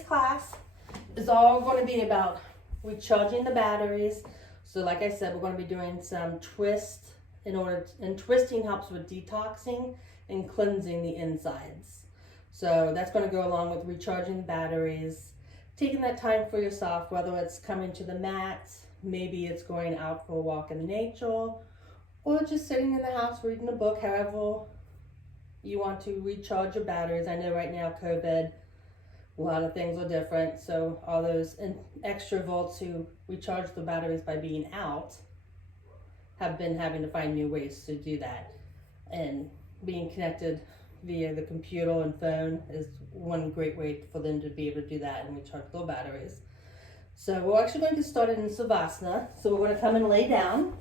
today's class is all going to be about recharging the batteries. So like I said, we're going to be doing some twist and twisting helps with detoxing and cleansing the insides. So that's going to go along with recharging the batteries, taking that time for yourself, whether it's coming to the mat, maybe it's going out for a walk in nature, or just sitting in the house reading a book, however you want to recharge your batteries. I know right now, COVID, a lot of things are different. So all those extroverts who recharge the batteries by being out have been having to find new ways to do that. And being connected via the computer and phone is one great way for them to be able to do that and recharge their batteries. So we're actually going to start in Savasana. So we're going to come and lay down.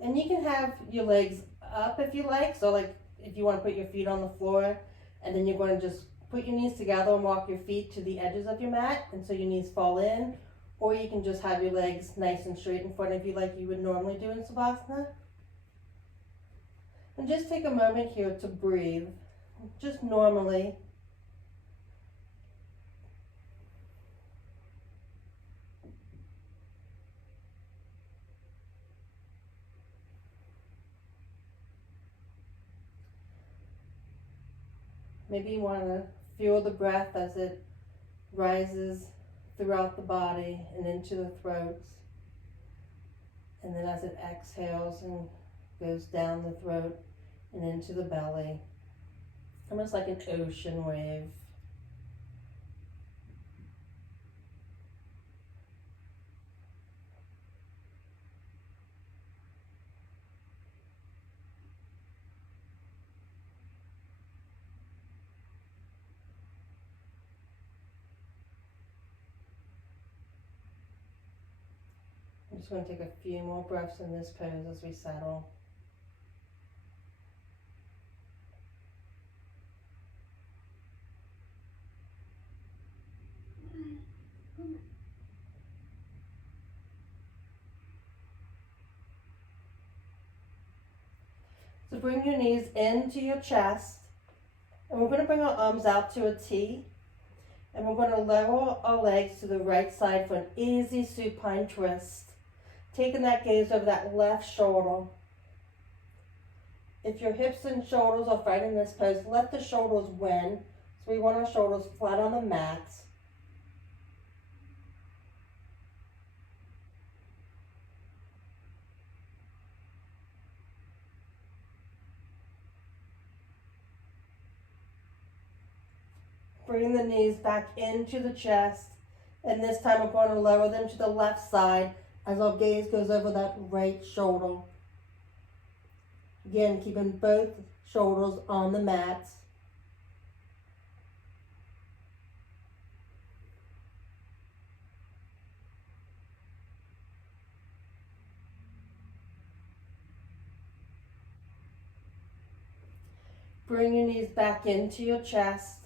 And you can have your legs up if you like. So like if you want to put your feet on the floor, and then you're going to just put your knees together and walk your feet to the edges of your mat, and so your knees fall in. Or you can just have your legs nice and straight in front of you like you would normally do in Savasana. And just take a moment here to breathe, just normally. Maybe you want to feel the breath as it rises throughout the body and into the throat. And then as it exhales and goes down the throat and into the belly. Almost like an ocean wave. I'm just going to take a few more breaths in this pose as we settle. So bring your knees into your chest, and we're going to bring our arms out to a T, and we're going to lower our legs to the right side for an easy supine twist. Taking that gaze over that left shoulder. If your hips and shoulders are fighting this pose, let the shoulders win. So we want our shoulders flat on the mat. Bring the knees back into the chest. And this time we're going to lower them to the left side as our gaze goes over that right shoulder. Again, keeping both shoulders on the mat. Bring your knees back into your chest.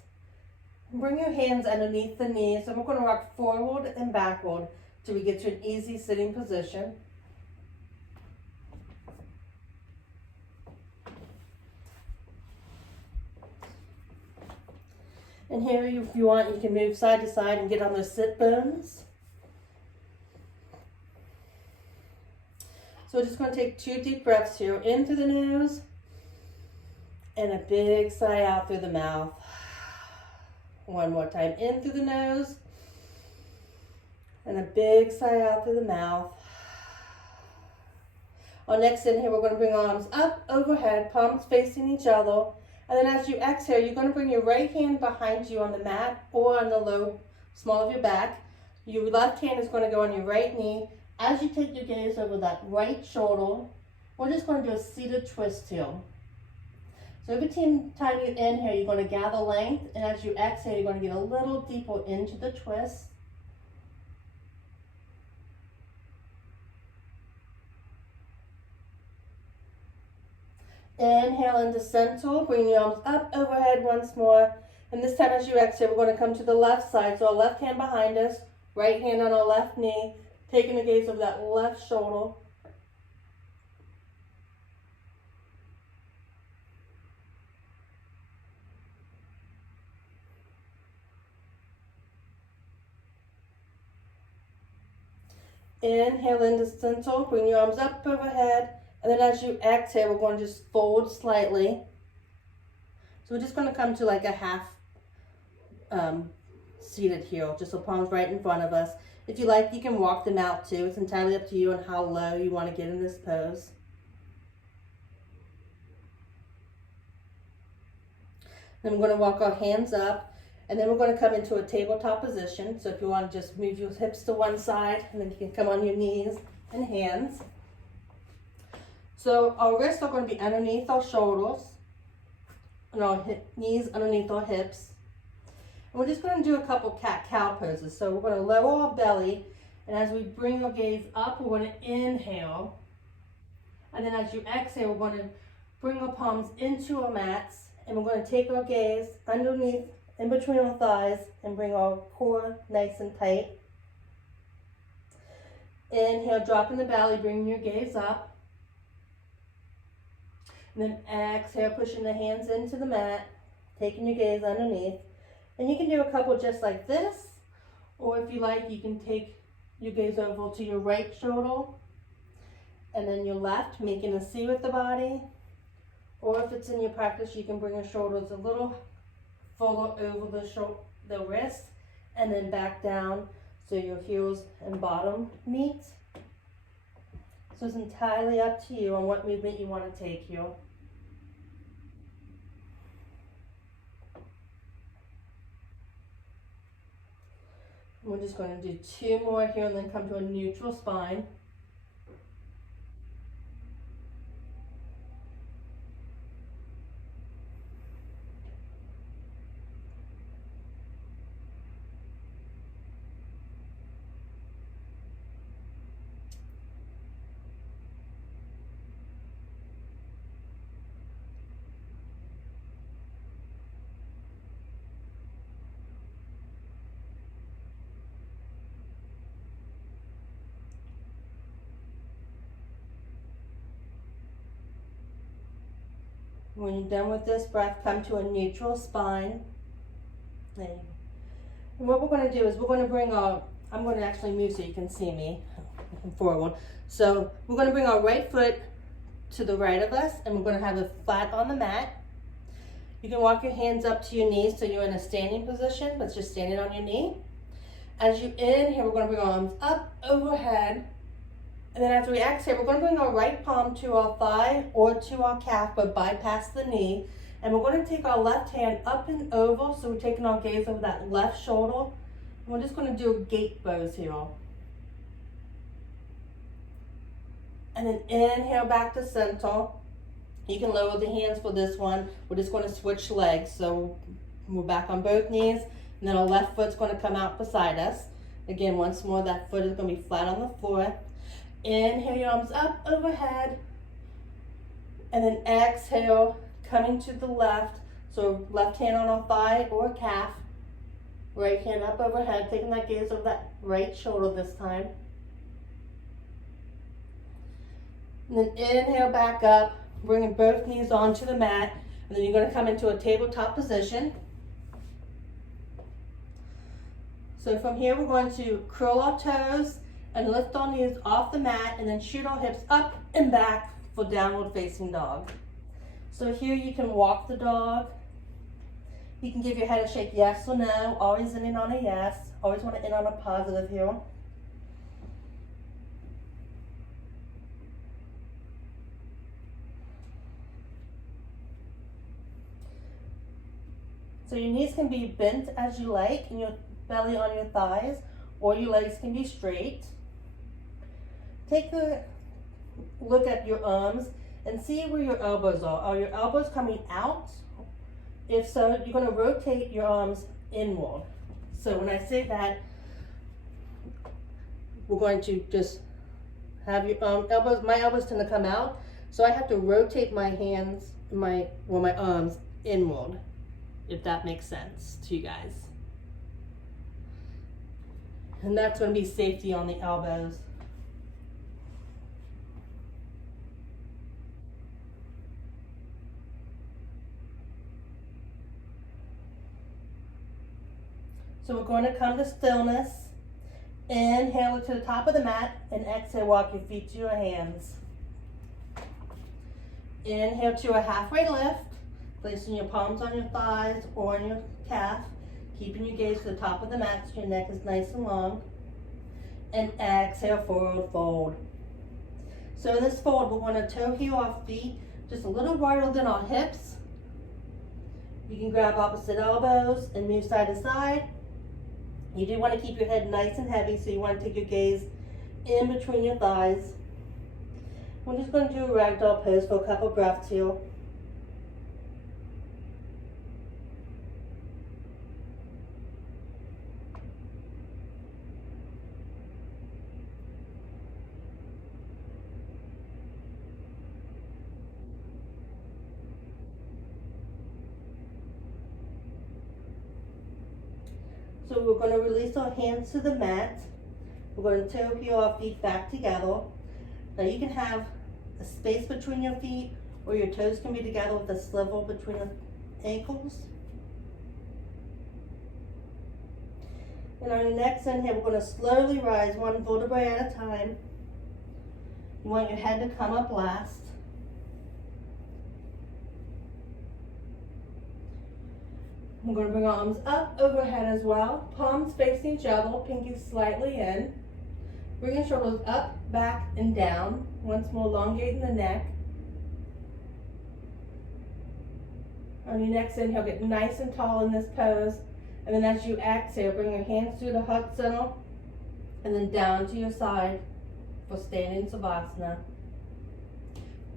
Bring your hands underneath the knees, and we're going to rock forward and backward till we get to an easy sitting position. And here, if you want, you can move side to side and get on those sit bones. So we're just going to take 2 deep breaths here, in through the nose, and a big sigh out through the mouth. One more time, in through the nose, and a big sigh out through the mouth. Our next inhale, we're going to bring arms up overhead, palms facing each other. And then as you exhale, you're going to bring your right hand behind you on the mat or on the low, small of your back. Your left hand is going to go on your right knee. As you take your gaze over that right shoulder, we're just going to do a seated twist here. So every time you inhale, you're going to gather length. And as you exhale, you're going to get a little deeper into the twist. Inhale into center, bring your arms up overhead once more. And this time as you exhale, we're going to come to the left side. So our left hand behind us, right hand on our left knee, taking the gaze over that left shoulder. Inhale into stencil, bring your arms up overhead, and then as you exhale, we're going to just fold slightly. So we're just going to come to like a half seated heel, just so palms right in front of us. If you like, you can walk them out too. It's entirely up to you on how low you want to get in this pose. Then we're going to walk our hands up, and then we're going to come into a tabletop position. So if you want to just move your hips to one side, and then you can come on your knees and hands. So our wrists are going to be underneath our shoulders, and our knees underneath our hips. And we're just going to do a couple cat-cow poses. So we're going to lower our belly, and as we bring our gaze up, we're going to inhale. And then as you exhale, we're going to bring our palms into our mats, and we're going to take our gaze underneath, in between our thighs, and bring our core nice and tight. Inhale, dropping the belly, bringing your gaze up. And then exhale, pushing the hands into the mat, taking your gaze underneath. And you can do a couple just like this, or if you like, you can take your gaze over to your right shoulder, and then your left, making a C with the body. Or if it's in your practice, you can bring your shoulders a little further over the wrist, and then back down so your heels and bottom meet. So it's entirely up to you on what movement you want to take here. We're just going to do 2 more here and then come to a neutral spine. When you're done with this breath, come to a neutral spine. And what we're going to do is we're going to bring our, I'm going to actually move so you can see me forward. So we're going to bring our right foot to the right of us, and we're going to have it flat on the mat. You can walk your hands up to your knees so you're in a standing position, but it's just standing on your knee. As you inhale, we're going to bring our arms up overhead. And then as we exhale, we're going to bring our right palm to our thigh or to our calf, but bypass the knee. And we're going to take our left hand up and over, so we're taking our gaze over that left shoulder. And we're just going to do a gate pose here. And then inhale back to center. You can lower the hands for this one. We're just going to switch legs. So we're back on both knees, and then our left foot's going to come out beside us. Again, once more, that foot is going to be flat on the floor. Inhale your arms up overhead, and then exhale, coming to the left. So left hand on our thigh or calf, right hand up overhead, taking that gaze over that right shoulder this time. And then inhale back up, bringing both knees onto the mat, and then you're going to come into a tabletop position. So from here, we're going to curl our toes and lift our knees off the mat, and then shoot our hips up and back for downward facing dog. So here you can walk the dog. You can give your head a shake yes or no, always ending on a yes. Always want to end on a positive here. So your knees can be bent as you like, and your belly on your thighs, or your legs can be straight. Take a look at your arms and see where your elbows are. Are your elbows coming out? If so, you're going to rotate your arms inward. So when I say that, we're going to just have your elbows, my elbows tend to come out, so I have to rotate my hands, my arms inward, if that makes sense to you guys. And that's going to be safety on the elbows. So we're going to come to stillness, Inhale to the top of the mat and exhale, walk your feet to your hands. Inhale to a halfway lift, placing your palms on your thighs or on your calf, keeping your gaze to the top of the mat so your neck is nice and long. And exhale, forward fold. So in this fold, we're going to toe heel our feet just a little wider than our hips. You can grab opposite elbows and move side to side. You do want to keep your head nice and heavy, so you want to take your gaze in between your thighs. We're just going to do a ragdoll pose for a couple breaths here. So we're going to release our hands to the mat. We're going to toe heel our feet back together. Now you can have a space between your feet, or your toes can be together with a swivel between the ankles. And on your next inhale, we're going to slowly rise one vertebrae at a time. You want your head to come up last. We're going to bring our arms up overhead as well. Palms facing each other, pinky slightly in. Bring your shoulders up, back, and down. Once more, elongating the neck. On your next inhale, get nice and tall in this pose. And then as you exhale, bring your hands through the heart center and then down to your side for standing Savasana.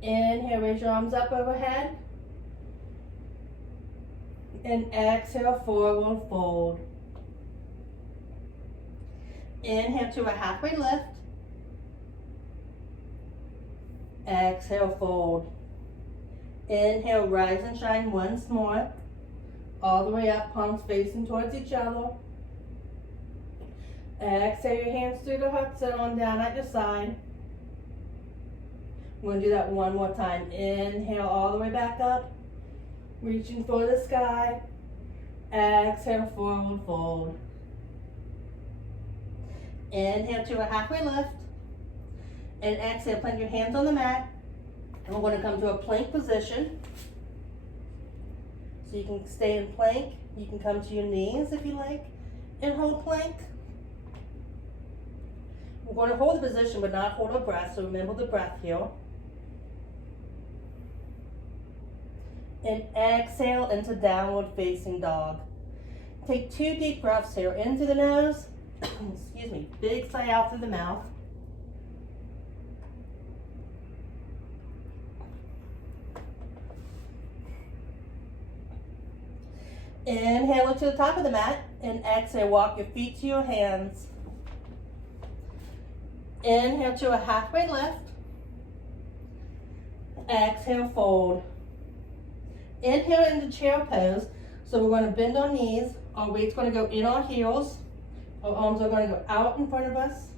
Inhale, raise your arms up overhead. And exhale, forward fold. Inhale to a halfway lift. Exhale, fold. Inhale, rise and shine once more. All the way up, palms facing towards each other. Exhale your hands through the heart center on down at your side. We're going to do that one more time. Inhale all the way back up. Reaching for the sky. Exhale, forward fold. Inhale to a halfway lift. And exhale, plant your hands on the mat. And we're going to come to a plank position. So you can stay in plank. You can come to your knees if you like and hold plank. We're going to hold the position but not hold our breath, so remember the breath here. And exhale into downward facing dog. Take 2 deep breaths here. In through the nose, excuse me, big sigh out through the mouth. Inhale to the top of the mat and exhale, walk your feet to your hands. Inhale to a halfway lift. Exhale, fold. Inhale into chair pose. So we're going to bend our knees. Our weight's going to go in our heels. Our arms are going to go out in front of us.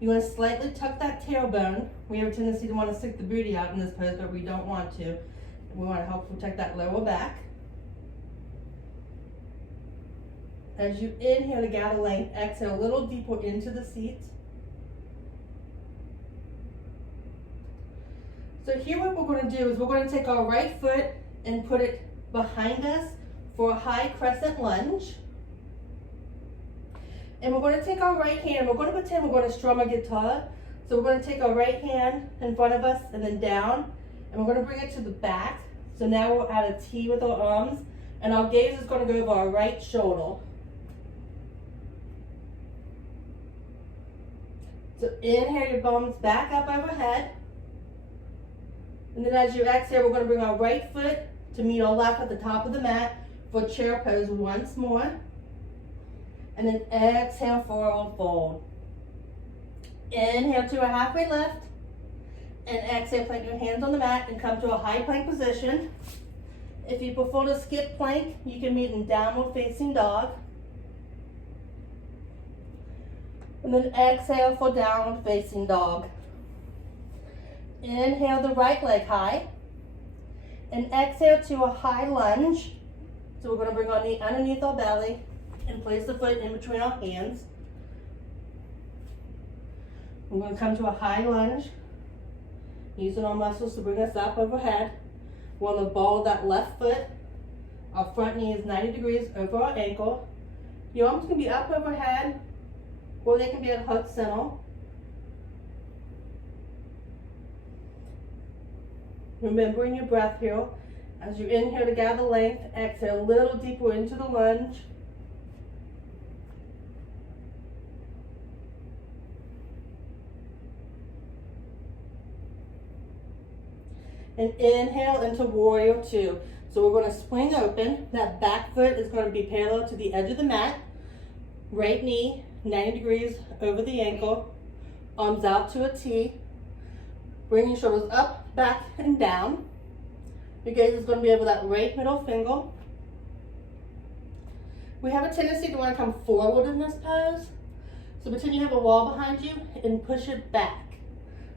You want to slightly tuck that tailbone. We have a tendency to want to stick the booty out in this pose, but we don't want to. We want to help protect that lower back. As you inhale to gather length, exhale a little deeper into the seat. So here what we're going to do is we're going to take our right foot and put it behind us for a high crescent lunge. And we're going to take our right hand, we're going to pretend we're going to strum a guitar. So we're going to take our right hand in front of us and then down. And we're going to bring it to the back. So now we'll add a T with our arms. And our gaze is going to go over our right shoulder. So inhale your bums back up overhead. And then as you exhale, we're going to bring our right foot to meet our left at the top of the mat for chair pose once more. And then exhale, forward fold. Inhale to a halfway lift. And exhale, plant your hands on the mat and come to a high plank position. If you prefer to skip plank, you can meet in downward facing dog. And then exhale for downward facing dog. Inhale the right leg high. And exhale to a high lunge. So we're going to bring our knee underneath our belly and place the foot in between our hands. We're going to come to a high lunge, using our muscles to bring us up overhead. We're on the ball of that left foot. Our front knee is 90 degrees over our ankle. Your arms can be up overhead, or they can be at heart center. Remembering your breath here. As you inhale to gather length, exhale a little deeper into the lunge. And inhale into warrior two. So we're going to swing open. That back foot is going to be parallel to the edge of the mat. Right knee 90 degrees over the ankle. Arms out to a T. Bring your shoulders up, back, and down. Your gaze is going to be over that right middle finger. We have a tendency to want to come forward in this pose. So pretend you have a wall behind you and push it back.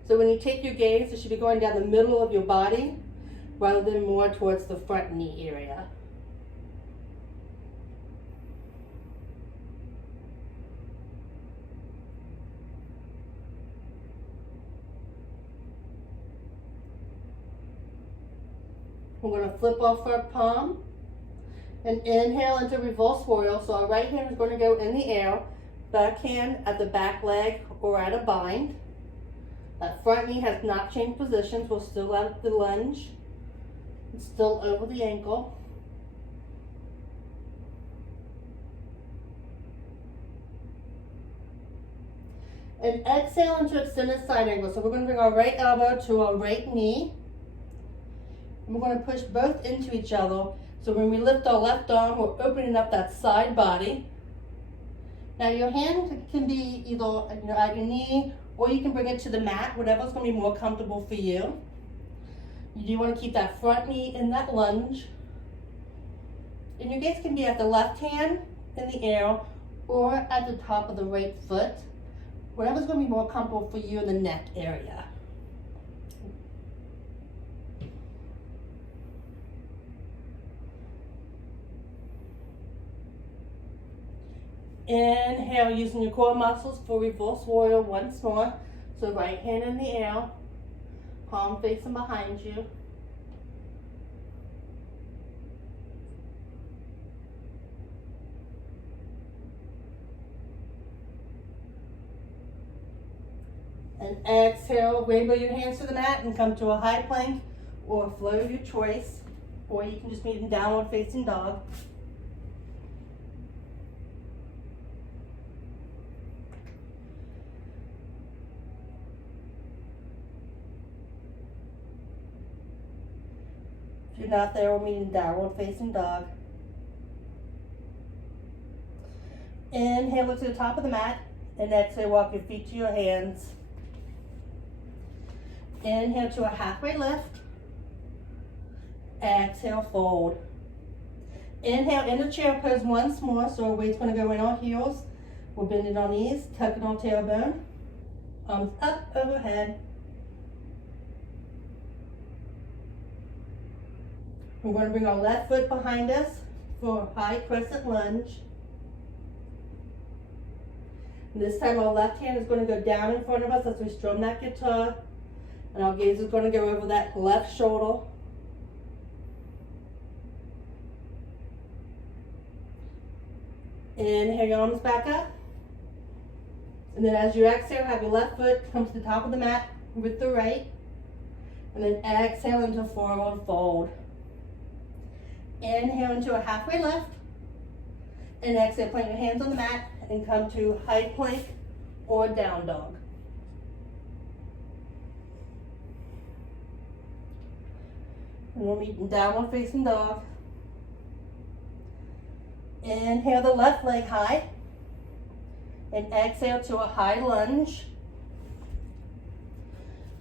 So when you take your gaze, it should be going down the middle of your body rather than more towards the front knee area. We're going to flip off our palm and inhale into reverse warrior. So our right hand is going to go in the air, back hand at the back leg or at a bind. That front knee has not changed positions. We're still at the lunge. It's still over the ankle. And exhale into extended side angle. So we're going to bring our right elbow to our right knee. And we're going to push both into each other. So when we lift our left arm, we're opening up that side body. Now your hand can be either at your knee, or you can bring it to the mat, whatever's going to be more comfortable for you. You do want to keep that front knee in that lunge. And your gaze can be at the left hand in the air or at the top of the right foot. Whatever's going to be more comfortable for you in the neck area. Inhale, using your core muscles for reverse warrior once more. So right hand in the air, palm facing behind you. And exhale, rainbow your hands to the mat and come to a high plank or flow of your choice. Or you can just meet in downward facing dog. If you're not there, we'll meet in downward facing dog. Inhale, look to the top of the mat, and exhale, walk your feet to your hands. Inhale to a halfway lift. Exhale, fold. Inhale into chair pose once more, so our weight's going to go in our heels. We're bending our knees, tucking our tailbone. Arms up overhead. We're going to bring our left foot behind us for a high crescent lunge. And this time our left hand is going to go down in front of us as we strum that guitar. And our gaze is going to go over that left shoulder. Inhale your arms back up. And then as you exhale, have your left foot come to the top of the mat with the right. And then exhale into forward fold. Inhale into a halfway lift. And exhale, plant your hands on the mat and come to high plank or down dog. And we'll meet in downward facing dog. Inhale the left leg high. And exhale to a high lunge.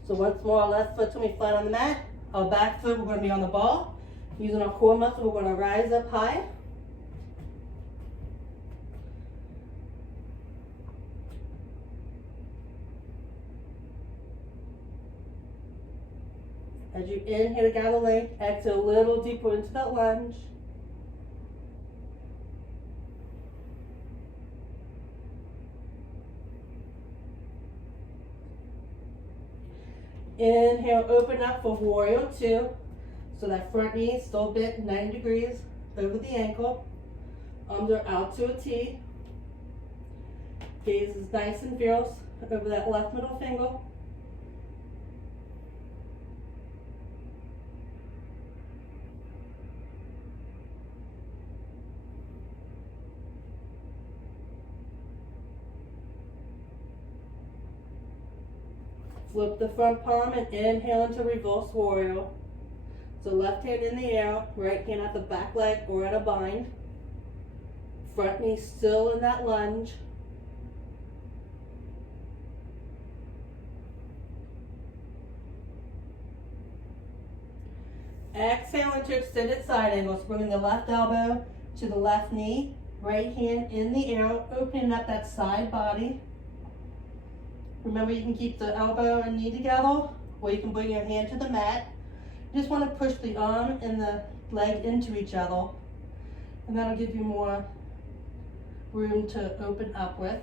So once more, our left foot's going to be flat on the mat. Our back foot, we're going to be on the ball. Using our core muscle, we're going to rise up high. As you inhale to gather length, exhale a little deeper into that lunge. Inhale, open up for warrior two. So that front knee is still bent 90 degrees over the ankle. Arms are out to a T. Gaze is nice and fierce over that left middle finger. Flip the front palm and inhale into reverse warrior. So left hand in the air, right hand at the back leg or at a bind. Front knee still in that lunge. Exhale into extended side angles, bringing the left elbow to the left knee, right hand in the air, opening up that side body. Remember, you can keep the elbow and knee together, or you can bring your hand to the mat. You just want to push the arm and the leg into each other, and that'll give you more room to open up with.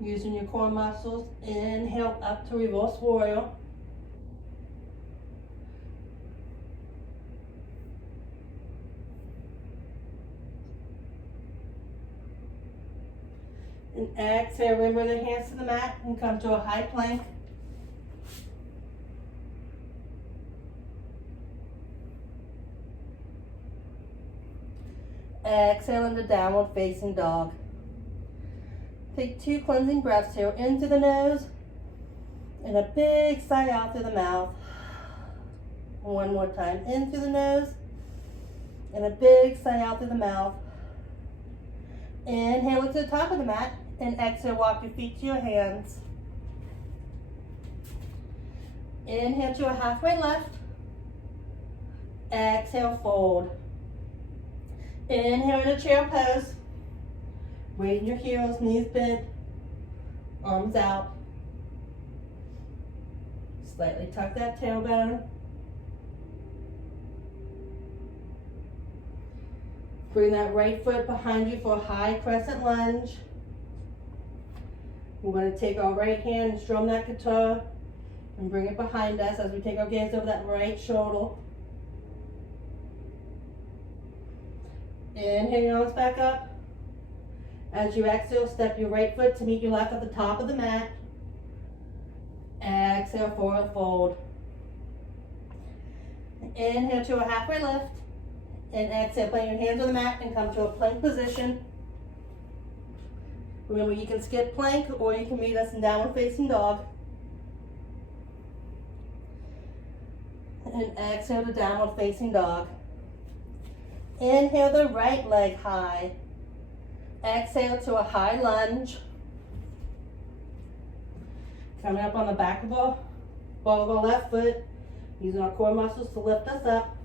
Using your core muscles, inhale up to reverse warrior. And exhale, remember the hands to the mat and come to a high plank. Exhale into downward facing dog. Take 2 cleansing breaths here, into the nose and a big sigh out through the mouth. One more time, in through the nose and a big sigh out through the mouth. Inhale to the top of the mat and exhale, walk your feet to your hands. Inhale to a halfway lift. Exhale, fold. Inhale into chair pose. Weight in your heels, knees bent, arms out. Slightly tuck that tailbone. Bring that right foot behind you for a high crescent lunge. We're going to take our right hand and strum that guitar and bring it behind us as we take our gaze over that right shoulder. Inhale your arms back up. As you exhale, step your right foot to meet your left at the top of the mat. Exhale, forward fold. Inhale to a halfway lift. And exhale, plant your hands on the mat and come to a plank position. Remember, you can skip plank or you can meet us in downward facing dog. And exhale to downward facing dog. Inhale the right leg high. Exhale to a high lunge. Coming up on the back of our ball of our left foot, using our core muscles to lift us up.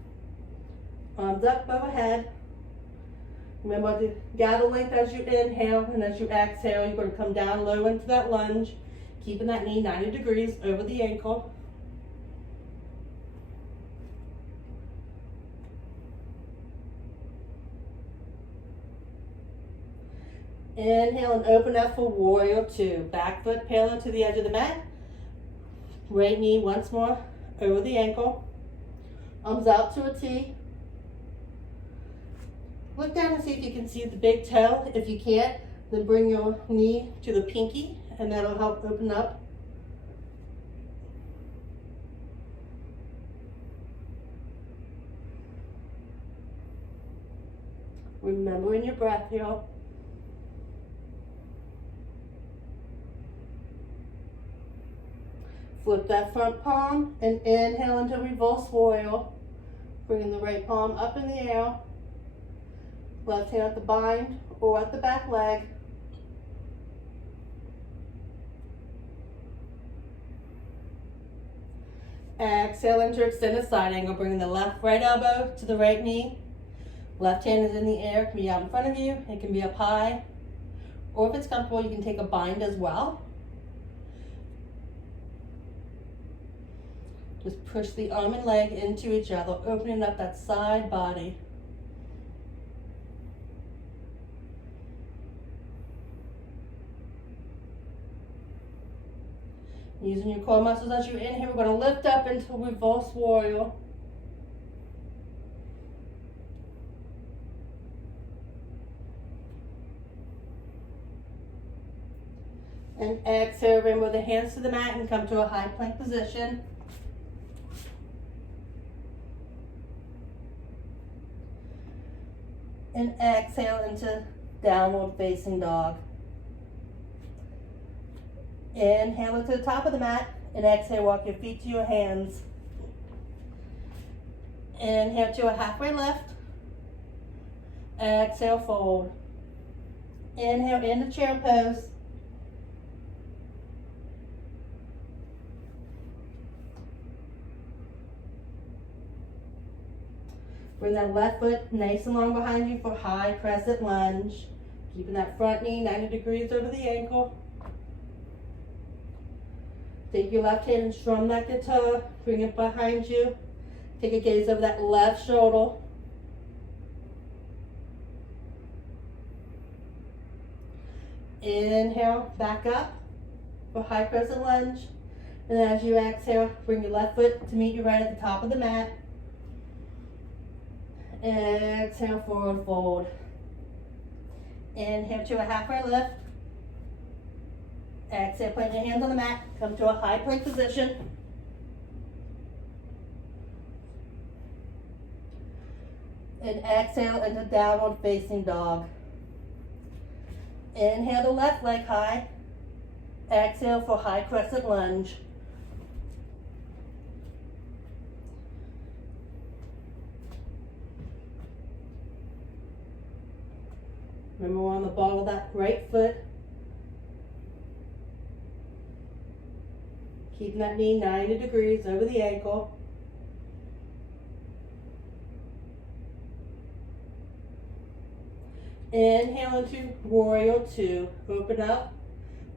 Arms up overhead. Remember to gather length as you inhale, and as you exhale, you're going to come down low into that lunge, keeping that knee 90 degrees over the ankle. Inhale and open up for warrior two. Back foot parallel to the edge of the mat. Right knee once more over the ankle. Arms out to a T. Look down and see if you can see the big toe. If you can't, then bring your knee to the pinky and that'll help open up. Remembering your breath here. Flip that front palm and inhale into reverse warrior. Bringing the right palm up in the air. Left hand at the bind or at the back leg. Exhale into extended side angle, bringing the right elbow to the right knee. Left hand is in the air, it can be out in front of you, it can be up high. Or if it's comfortable, you can take a bind as well. Just push the arm and leg into each other, opening up that side body. Using your core muscles as you inhale, we're going to lift up into reverse warrior. And exhale, remember the hands to the mat and come to a high plank position. And exhale into downward facing dog. Inhale to the top of the mat and exhale, walk your feet to your hands. Inhale to a halfway lift. Exhale, fold. Inhale into chair pose. Bring that left foot nice and long behind you for high crescent lunge. Keeping that front knee 90 degrees over the ankle. Take your left hand and strum that guitar. Bring it behind you. Take a gaze over that left shoulder. Inhale, back up for high crescent lunge. And as you exhale, bring your left foot to meet you right at the top of the mat. Exhale, forward fold. Inhale to a halfway lift. Exhale, plant your hands on the mat. Come to a high plank position. And exhale into downward facing dog. Inhale the left leg high. Exhale for high crescent lunge. Remember, we're on the ball of that right foot. Keeping that knee 90 degrees over the ankle. Inhale into warrior two. Open up.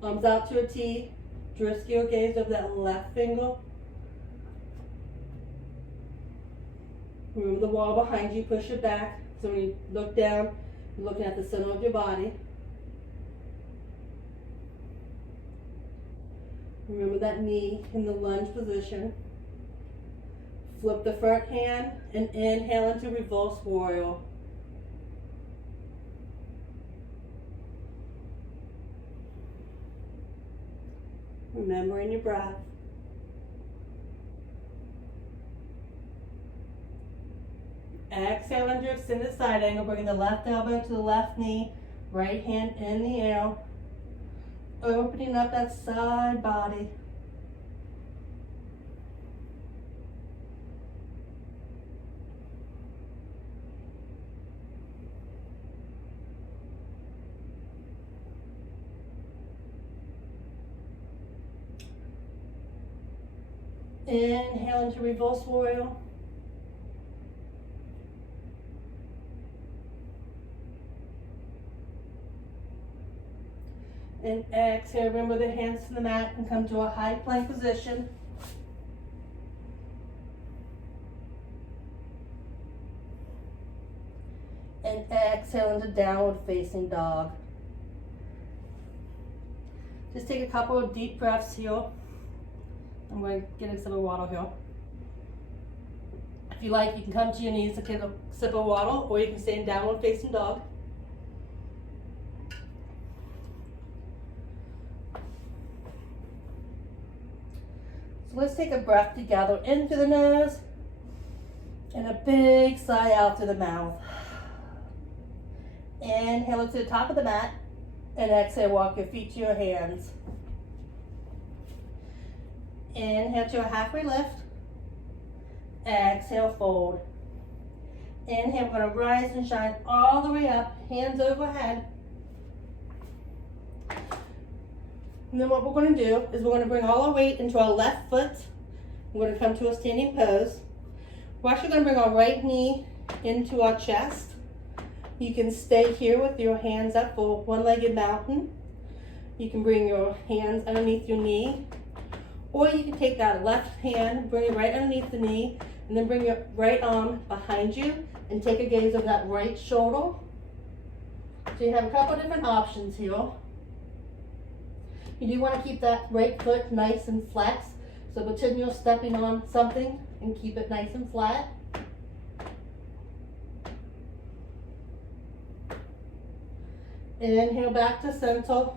Arms out to a T. Drift heel gaze over that left finger. Remember the wall behind you. Push it back. So when you look down, you're looking at the center of your body. Remember that knee in the lunge position. Flip the front hand and inhale into reverse warrior. Remembering your breath. Exhale into extended side angle, bringing the left elbow to the left knee, right hand in the air. Opening up that side body. Inhale into reverse warrior. And exhale, remember the hands to the mat and come to a high plank position. And exhale into downward facing dog. Just take a couple of deep breaths here. I'm going to get a sip of water here. If you like, you can come to your knees to get a sip of water, or you can stay in downward facing dog. So let's take a breath together in through the nose and a big sigh out through the mouth. Inhale to the top of the mat and exhale, walk your feet to your hands. Inhale to a halfway lift. Exhale, fold. Inhale, we're going to rise and shine all the way up, hands overhead. And then what we're going to do is we're going to bring all our weight into our left foot. We're going to come to a standing pose. We're actually going to bring our right knee into our chest. You can stay here with your hands up for one-legged mountain. You can bring your hands underneath your knee. Or you can take that left hand, bring it right underneath the knee, and then bring your right arm behind you and take a gaze over that right shoulder. So you have a couple of different options here. You do want to keep that right foot nice and flexed. So pretend you're stepping on something and keep it nice and flat. Inhale back to center.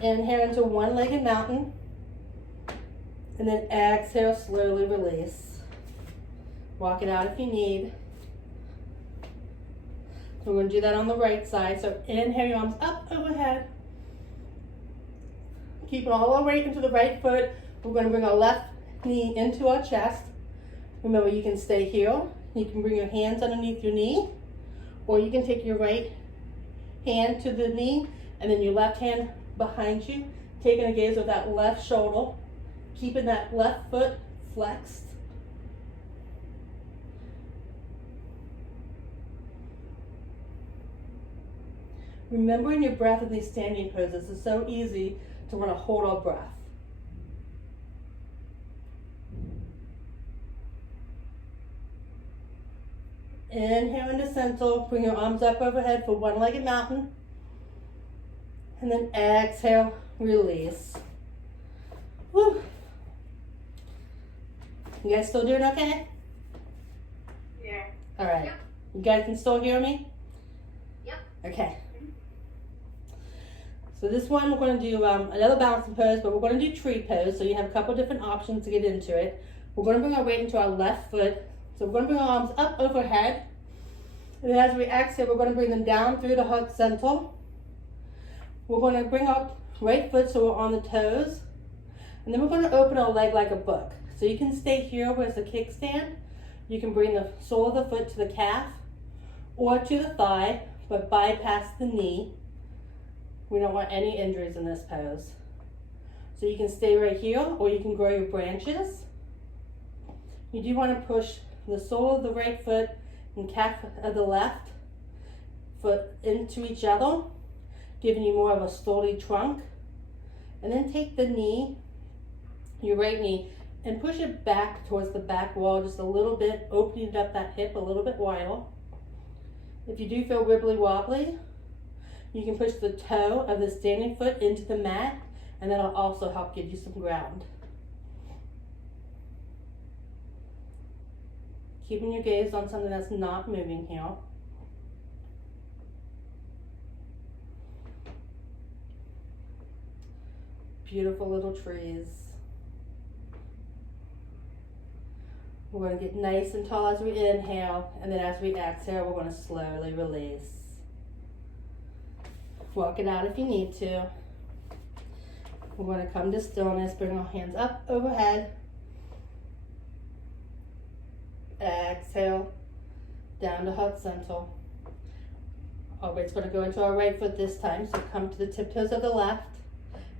Inhale into one-legged mountain. And then exhale, slowly release. Walk it out if you need. We're going to do that on the right side. So inhale your arms up overhead. Keep it all the way into the right foot. We're going to bring our left knee into our chest. Remember, you can stay here. You can bring your hands underneath your knee. Or you can take your right hand to the knee and then your left hand behind you. Taking a gaze with that left shoulder. Keeping that left foot flexed. Remembering your breath in these standing poses is so easy to want to hold our breath. Inhale into center, bring your arms up overhead for one-legged mountain. And then exhale, release. Woo. You guys still doing okay? Yeah. All right. Yep. You guys can still hear me? Yep. Okay. So this one we're going to do another balancing pose, but we're going to do tree pose. So you have a couple different options to get into it. We're going to bring our weight into our left foot. So we're going to bring our arms up overhead. And then as we exhale, we're going to bring them down through the heart center. We're going to bring our right foot so we're on the toes. And then we're going to open our leg like a book. So you can stay here where it's a kickstand. You can bring the sole of the foot to the calf or to the thigh, but bypass the knee. We don't want any injuries in this pose. So you can stay right here or you can grow your branches. You do want to push the sole of the right foot and calf of the left foot into each other, giving you more of a sturdy trunk. And then take the knee, your right knee, and push it back towards the back wall just a little bit, opening up that hip a little bit wider. If you do feel wibbly wobbly, you can push the toe of the standing foot into the mat, and that'll also help give you some ground. Keeping your gaze on something that's not moving here. Beautiful little trees. We're going to get nice and tall as we inhale, and then as we exhale, we're going to slowly release. Walk it out if you need to. We're going to come to stillness, bring our hands up overhead. Exhale, down to heart center. Our weight's going to go into our right foot this time, so come to the tiptoes of the left,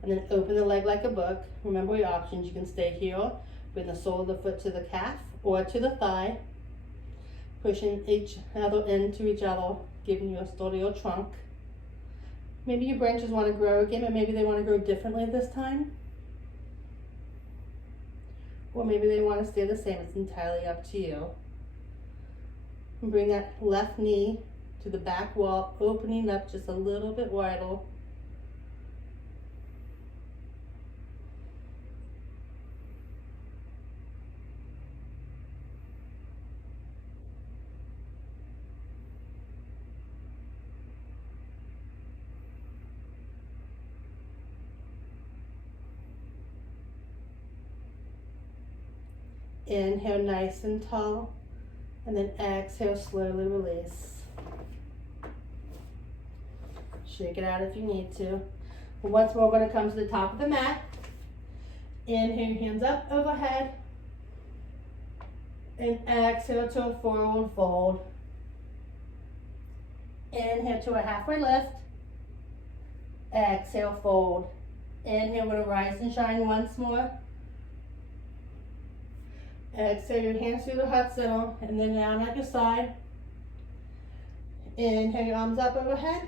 and then open the leg like a book. Remember your options, you can stay here, bring the sole of the foot to the calf or to the thigh, pushing each other into each other, giving you a sturdier trunk. Maybe your branches want to grow again, but maybe they want to grow differently this time. Or maybe they want to stay the same. It's entirely up to you. And bring that left knee to the back wall, opening up just a little bit wider. Inhale nice and tall, and then exhale, slowly release. Shake it out if you need to. But once more, we're going to come to the top of the mat. Inhale, hands up overhead, and exhale to a forward fold. Inhale to a halfway lift. Exhale, fold. Inhale, we're going to rise and shine once more. Exhale your hands through the heart center and then down at your side. Inhale your arms up overhead.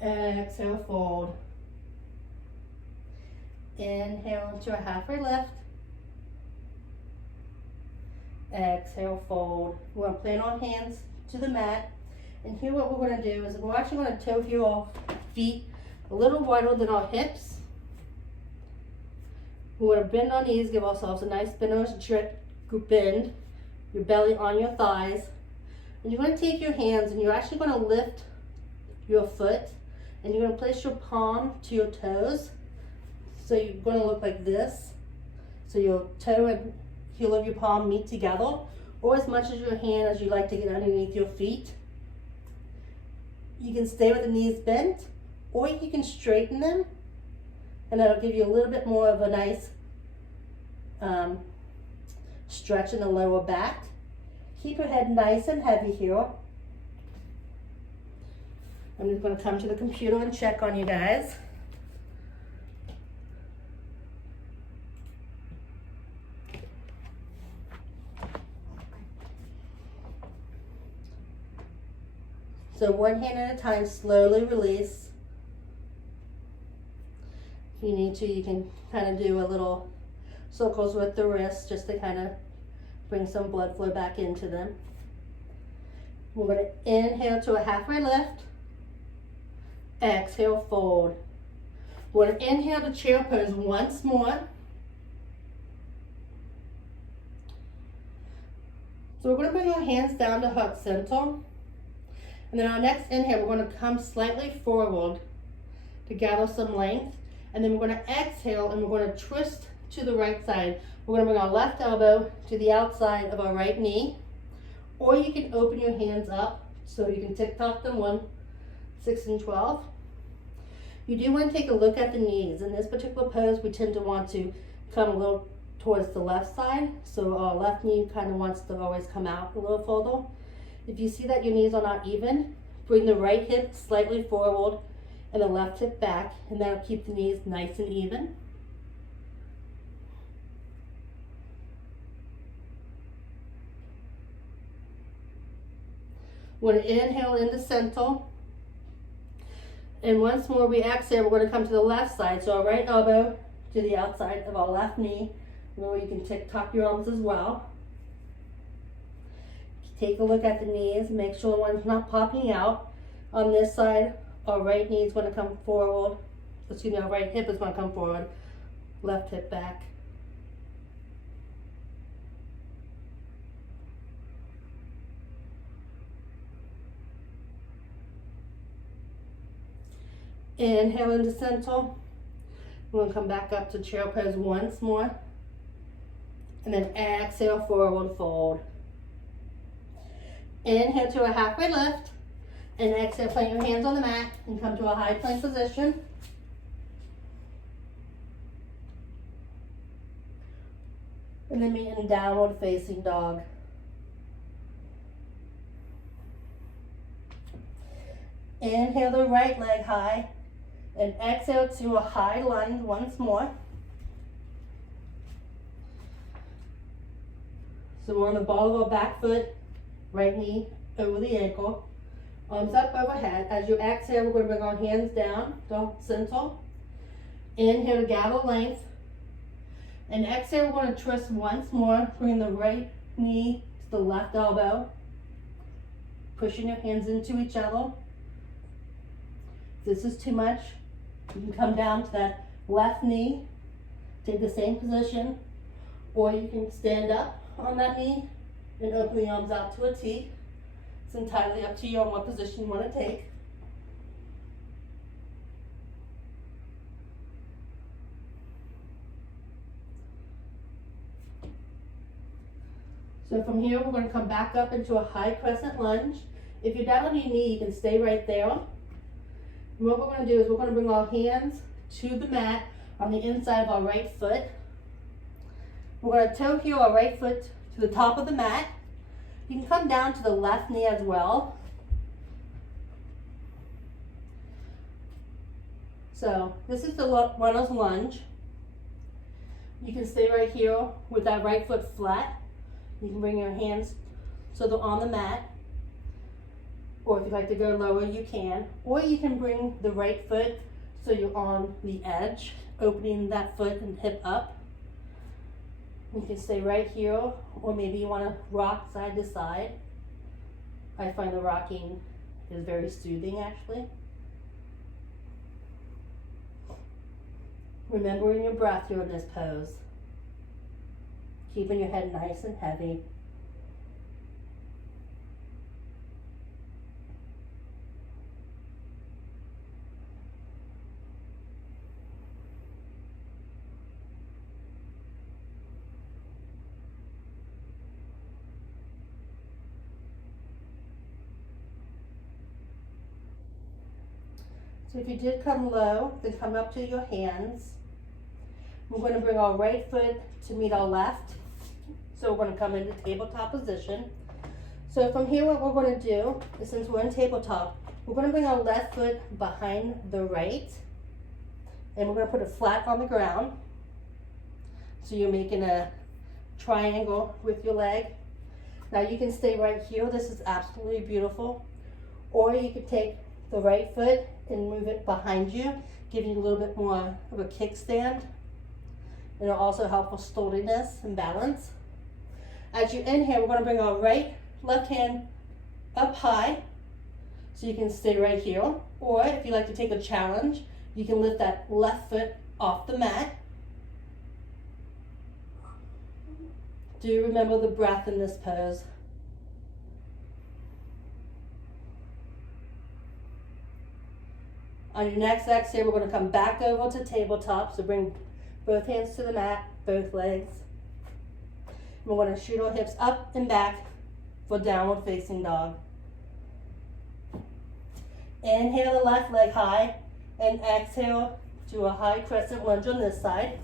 Exhale, fold. Inhale into a halfway lift. Exhale, fold. We're going to plant our hands to the mat. And here what we're going to do is we're actually going to toe heel our feet a little wider than our hips. We want to bend our knees, give ourselves a nice bend, your belly on your thighs. And you're going to take your hands and you're actually going to lift your foot and you're going to place your palm to your toes. So you're going to look like this. So your toe and heel of your palm meet together, or as much as your hand as you like to get underneath your feet. You can stay with the knees bent, or you can straighten them, and that'll give you a little bit more of a nice stretch in the lower back. Keep your head nice and heavy here. I'm just going to come to the computer and check on you guys. So one hand at a time, slowly release. If you need to, you can kind of do a little circles with the wrists just to kind of bring some blood flow back into them. We're going to inhale to a halfway lift. Exhale, fold. We're going to inhale to chair pose once more. So we're going to bring our hands down to heart center. And then our next inhale, we're going to come slightly forward to gather some length. And then we're going to exhale and we're going to twist to the right side. We're going to bring our left elbow to the outside of our right knee. Or you can open your hands up so you can tick-tock them 1, 6, and 12. You do want to take a look at the knees. In this particular pose, we tend to want to come a little towards the left side. So our left knee kind of wants to always come out a little further. If you see that your knees are not even, bring the right hip slightly forward and the left hip back, and that'll keep the knees nice and even. We're going to inhale into center. And once more we exhale, we're going to come to the left side. So our right elbow to the outside of our left knee, where you can tick-tock your arms as well. Take a look at the knees, make sure one's not popping out. On this side, our right knee is going to come forward. Excuse me, our right hip is going to come forward. Left hip back. Inhale into center. We're going to come back up to chair pose once more. And then exhale, forward fold. Inhale to a halfway lift. And exhale, plant your hands on the mat and come to a high plank position. And then meet in downward facing dog. Inhale the right leg high. And exhale to a high lunge once more. So we're on the ball of our back foot, right knee over the ankle. Arms up overhead. As you exhale, we're going to bring our hands down to center. Inhale to gather length. And exhale, we're going to twist once more. Bring the right knee to the left elbow. Pushing your hands into each other. If this is too much, you can come down to that left knee. Take the same position. Or you can stand up on that knee and open the arms out to a T. It's entirely up to you on what position you want to take. So from here, we're going to come back up into a high crescent lunge. If you're down on your knee, you can stay right there. And what we're going to do is we're going to bring our hands to the mat on the inside of our right foot. We're going to toe heel our right foot to the top of the mat. You can come down to the left knee as well. So this is the runner's lunge. You can stay right here with that right foot flat. You can bring your hands so they're on the mat. Or if you'd like to go lower, you can. Or you can bring the right foot so you're on the edge, opening that foot and hip up. You can stay right here, or maybe you want to rock side to side. I find the rocking is very soothing, actually. Remembering your breath here in this pose. Keeping your head nice and heavy. So if you did come low, then come up to your hands. We're going to bring our right foot to meet our left. So we're going to come into tabletop position. So from here, what we're going to do is, since we're in tabletop, we're going to bring our left foot behind the right. And we're going to put it flat on the ground. So you're making a triangle with your leg. Now you can stay right here. This is absolutely beautiful. Or you could take the right foot and move it behind you, give you a little bit more of a kickstand. It'll also help with sturdiness and balance. As you inhale, we're going to bring our left hand up high, so you can stay right here. Or if you like to take a challenge, you can lift that left foot off the mat. Do remember the breath in this pose. On your next exhale, we're going to come back over to tabletop. So bring both hands to the mat, both legs. We're going to shoot our hips up and back for downward facing dog. Inhale the left leg high and exhale to a high crescent lunge on this side.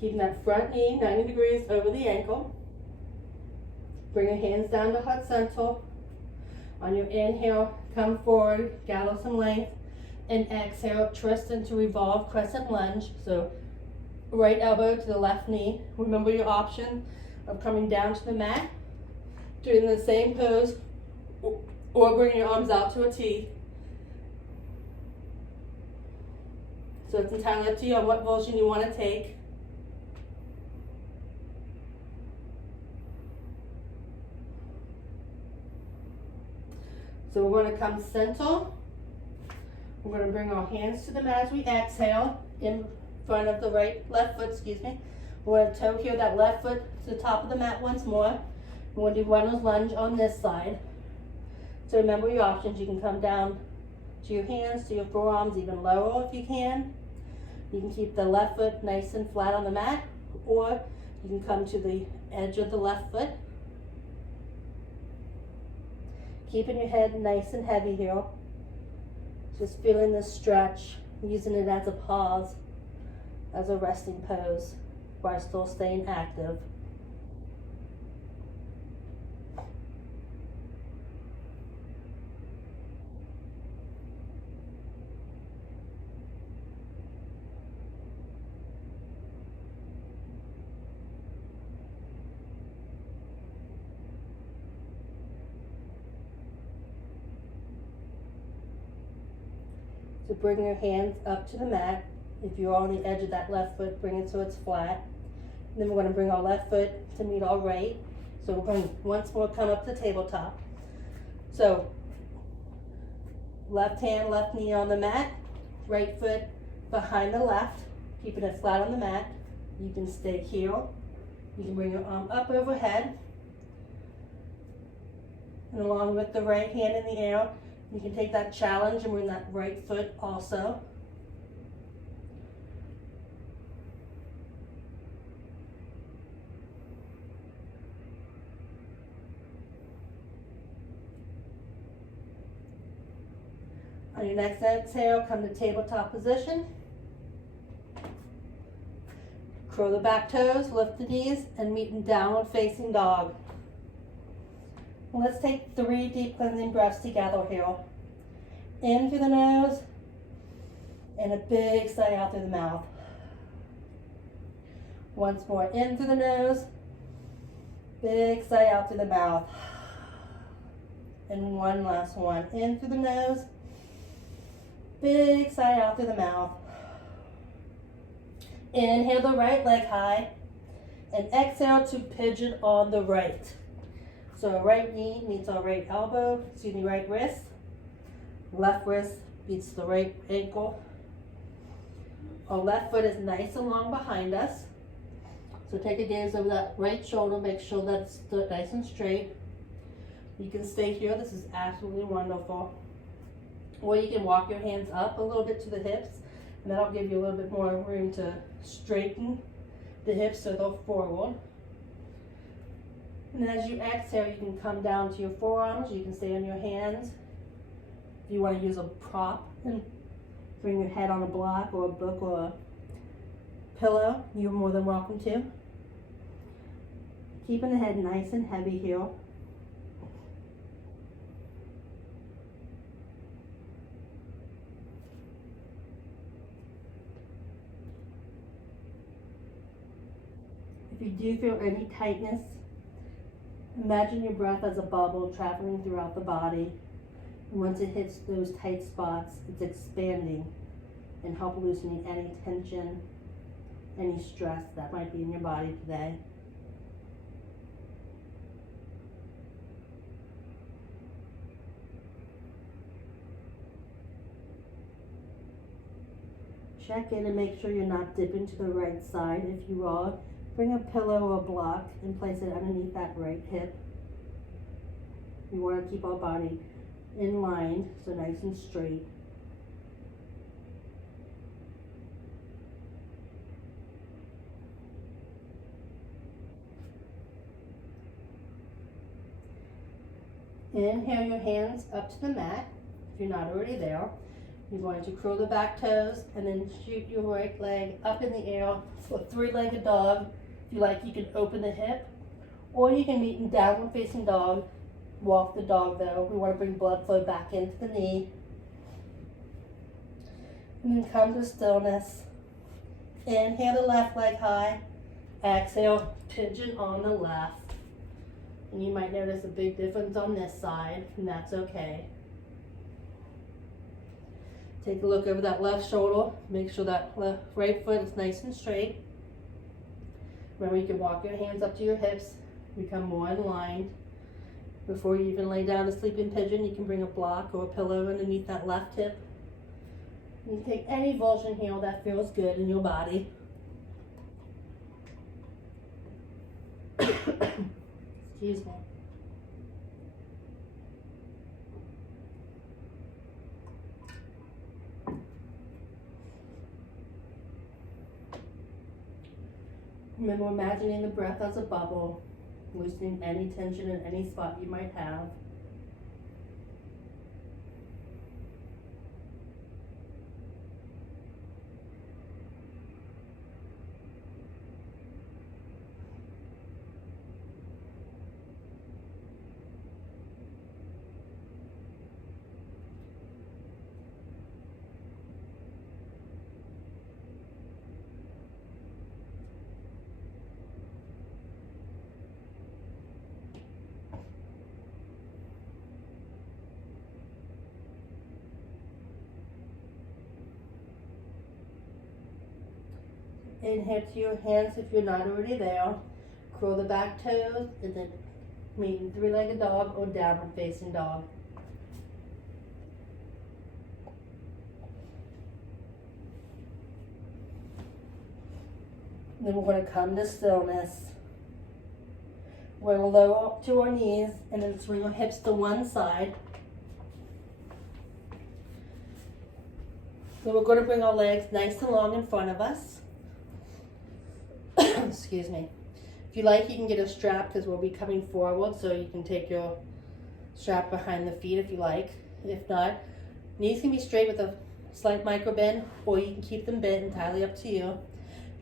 Keeping that front knee 90 degrees over the ankle. Bring your hands down to heart center. On your inhale, come forward, gather some length, and exhale, twist into revolve crescent lunge. So right elbow to the left knee. Remember your option of coming down to the mat, doing the same pose, or bring your arms out to a T. So it's entirely up to you on what version you want to take. So we're going to come center. We're going to bring our hands to the mat as we exhale in front of the left foot, excuse me. We're going to toe heel that left foot to the top of the mat once more. We're going to do runner's lunge on this side. So remember your options. You can come down to your hands, to your forearms, even lower if you can. You can keep the left foot nice and flat on the mat, or you can come to the edge of the left foot. Keeping your head nice and heavy here. Just feeling this stretch, using it as a pause, as a resting pose, while still staying active. So bring your hands up to the mat. If you're on the edge of that left foot, bring it so it's flat. And then we're going to bring our left foot to meet our right. So we're going to once more come up to tabletop. So left hand, left knee on the mat, right foot behind the left, keeping it flat on the mat. You can stay here. You can bring your arm up overhead. And along with the right hand in the air, you can take that challenge and bring that right foot also. On your next exhale, come to tabletop position. Curl the back toes, lift the knees, and meet in downward facing dog. Let's take 3 deep cleansing breaths together here. In through the nose, and a big sigh out through the mouth. Once more, in through the nose, big sigh out through the mouth. And one last one, in through the nose, big sigh out through the mouth. Inhale the right leg high, and exhale to pigeon on the right. So our right knee meets our right elbow, right wrist. Left wrist beats the right ankle. Our left foot is nice and long behind us. So take a gaze over that right shoulder, make sure that's nice and straight. You can stay here, this is absolutely wonderful. Or you can walk your hands up a little bit to the hips, and that'll give you a little bit more room to straighten the hips so they'll forward. And as you exhale, you can come down to your forearms, you can stay on your hands. If you want to use a prop and bring your head on a block or a book or a pillow, you're more than welcome to. Keeping the head nice and heavy here. If you do feel any tightness, imagine your breath as a bubble traveling throughout the body. And once it hits those tight spots, it's expanding and help loosening any tension, any stress that might be in your body today. Check in and make sure you're not dipping to the right side. If you are, bring a pillow or a block and place it underneath that right hip. We want to keep our body in line, so nice and straight. Inhale your hands up to the mat, if you're not already there. You're going to curl the back toes and then shoot your right leg up in the air for a three-legged dog. If you like, you can open the hip, or you can meet in downward facing dog. Walk the dog though. We want to bring blood flow back into the knee. And then come to stillness. Inhale the left leg high. Exhale, pigeon on the left. And you might notice a big difference on this side, and that's okay. Take a look over that left shoulder. Make sure that right foot is nice and straight. Remember, you can walk your hands up to your hips, become more in line. Before you even lay down to sleeping pigeon, you can bring a block or a pillow underneath that left hip. You can take any version here that feels good in your body. Excuse me. Remember, imagining the breath as a bubble, loosening any tension in any spot you might have. Inhale to your hands if you're not already there. Curl the back toes and then meet in three-legged dog or downward facing dog. Then we're going to come to stillness. We're going to lower up to our knees and then swing our hips to one side. So we're going to bring our legs nice and long in front of us. Excuse me. If you like, you can get a strap because we'll be coming forward, so you can take your strap behind the feet if you like. If not, knees can be straight with a slight micro bend, or you can keep them bent, entirely up to you.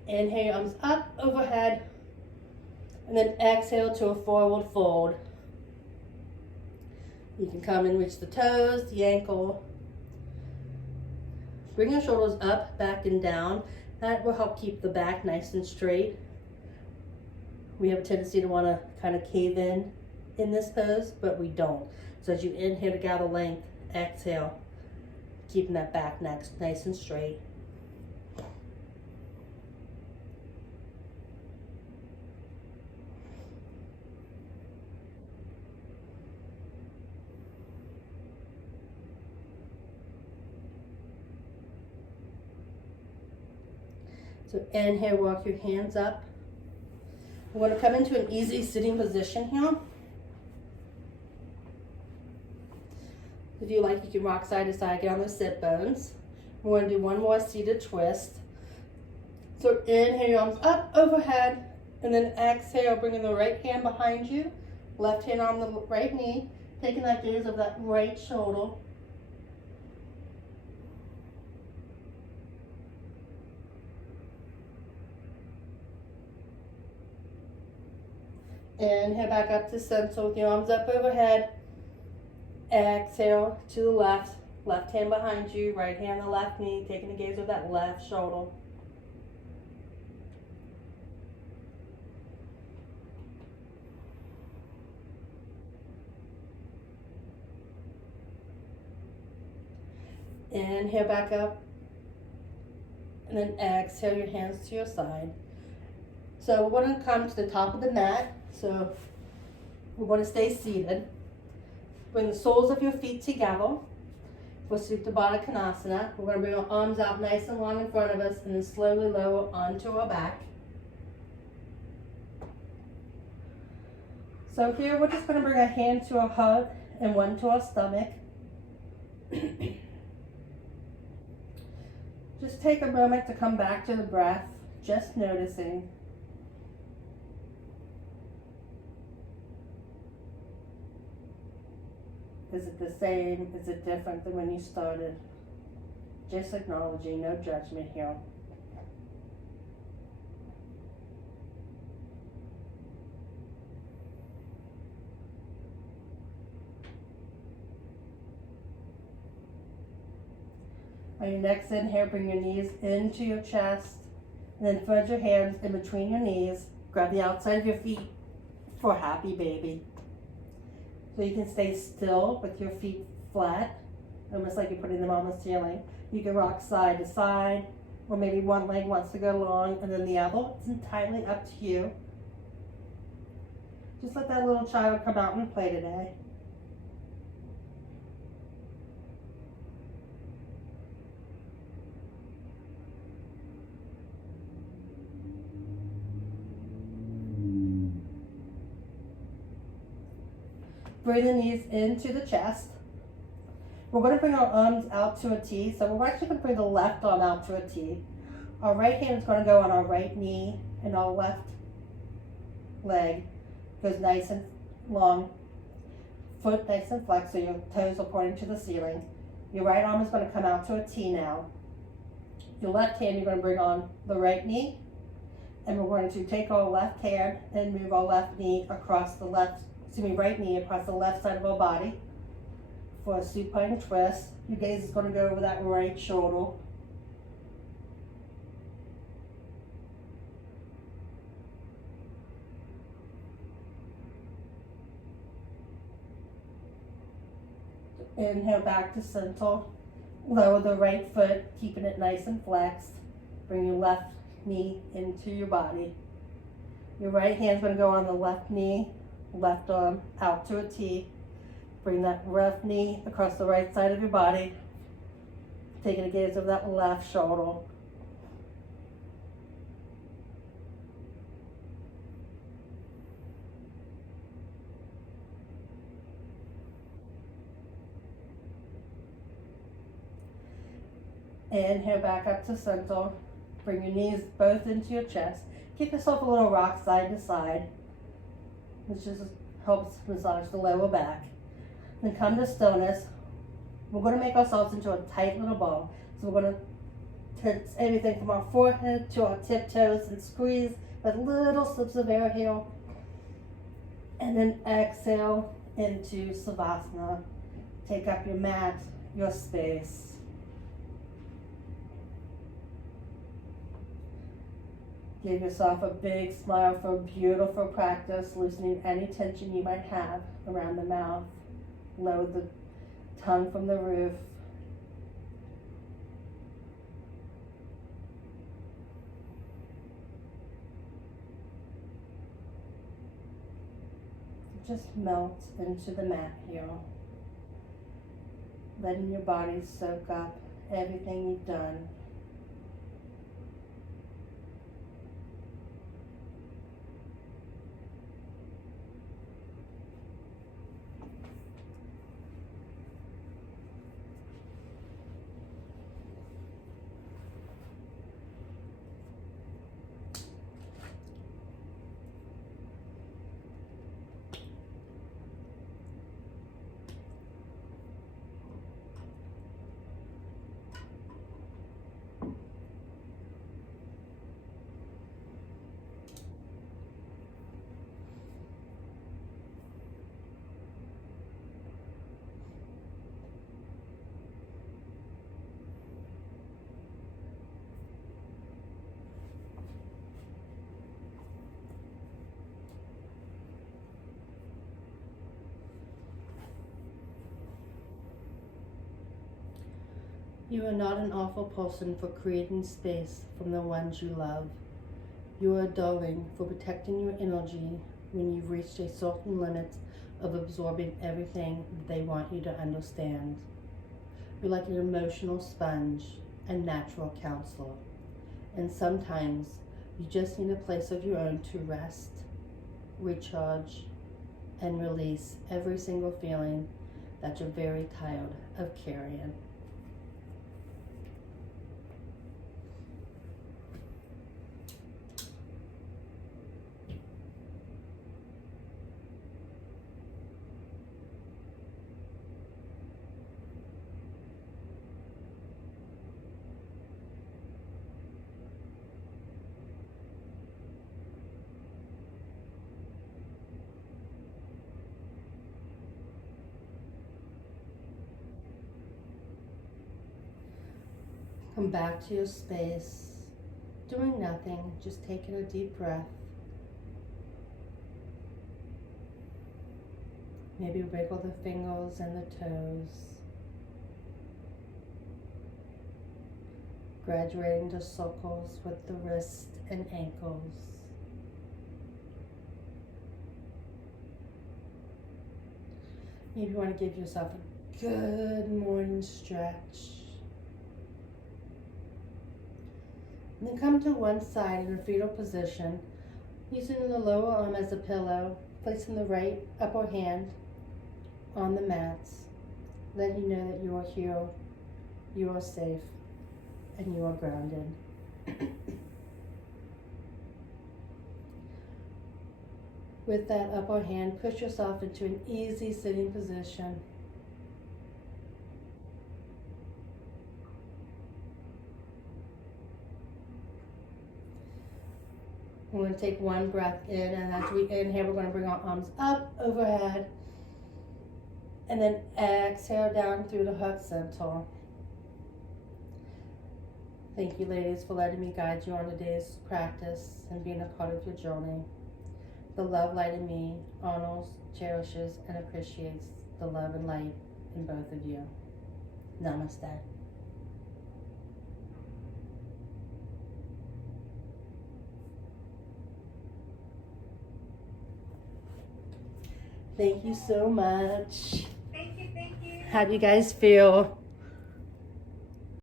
Inhale your arms up overhead, and then exhale to a forward fold. You can come and reach the toes, the ankle. Bring your shoulders up, back, and down. That will help keep the back nice and straight. We have a tendency to want to kind of cave in this pose, but we don't. So as you inhale to gather length, exhale, keeping that back nice and straight. So inhale, walk your hands up. We're going to come into an easy sitting position here. If you like, you can rock side to side, get on those sit bones. We're going to do one more seated twist. So inhale your arms up overhead, and then exhale, bringing the right hand behind you, left hand on the right knee, taking that gaze of that right shoulder. Inhale back up to center with your arms up overhead. Exhale to the left, left hand behind you, right hand on the left knee, taking the gaze of that left shoulder. Inhale back up, and then exhale your hands to your side. So we're going to come to the top of the mat. So we're going to stay seated. Bring the soles of your feet together for Supta Baddha Konasana. We're going to bring our arms out nice and long in front of us, and then slowly lower onto our back. So here we're just going to bring a hand to our heart and one to our stomach. Just take a moment to come back to the breath, just noticing. Is it the same? Is it different than when you started? Just acknowledging, no judgment here. On your next inhale, bring your knees into your chest, and then fold your hands in between your knees. Grab the outside of your feet for happy baby. So you can stay still with your feet flat, almost like you're putting them on the ceiling. You can rock side to side, or maybe one leg wants to go long and then the other. It's entirely up to you. Just let that little child come out and play today. Bring the knees into the chest. We're going to bring our arms out to a T. So we're actually going to bring the left arm out to a T. Our right hand is going to go on our right knee, and our left leg goes nice and long. Foot nice and flexed, so your toes are pointing to the ceiling. Your right arm is going to come out to a T now. Your left hand, you're going to bring on the right knee, and we're going to take our left hand and move our left knee across the right knee across the left side of our body for a supine twist. Your gaze is going to go over that right shoulder. Inhale back to center. Lower the right foot, keeping it nice and flexed. Bring your left knee into your body. Your right hand's going to go on the left knee, left arm out to a T. Bring that left knee across the right side of your body. Taking a gaze over that left shoulder. Inhale back up to center. Bring your knees both into your chest. Give yourself a little rock side to side, which just helps massage the lower back. Then come to stillness. We're going to make ourselves into a tight little ball. So we're going to tense everything from our forehead to our tiptoes and squeeze with little slips of air here. And then exhale into Savasana. Take up your mat, your space. Give yourself a big smile for a beautiful practice, loosening any tension you might have around the mouth. Lower the tongue from the roof. Just melt into the mat here. Letting your body soak up everything you've done. You are not an awful person for creating space from the ones you love. You are a darling for protecting your energy when you've reached a certain limit of absorbing everything they want you to understand. You're like an emotional sponge and natural counselor. And sometimes you just need a place of your own to rest, recharge, and release every single feeling that you're very tired of carrying. Come back to your space, doing nothing, just taking a deep breath. Maybe wiggle the fingers and the toes. Graduating to circles with the wrists and ankles. Maybe you want to give yourself a good morning stretch. And then come to one side in a fetal position, using the lower arm as a pillow, placing the right upper hand on the mats, letting you know that you are here, you are safe, and you are grounded. With that upper hand, push yourself into an easy sitting position. We're going to take one breath in, and as we inhale, we're going to bring our arms up overhead, and then exhale down through the heart center. Thank you, ladies, for letting me guide you on today's practice and being a part of your journey. The love light in me honors, cherishes, and appreciates the love and light in both of you. Namaste. Thank you so much. Thank you, thank you. How do you guys feel?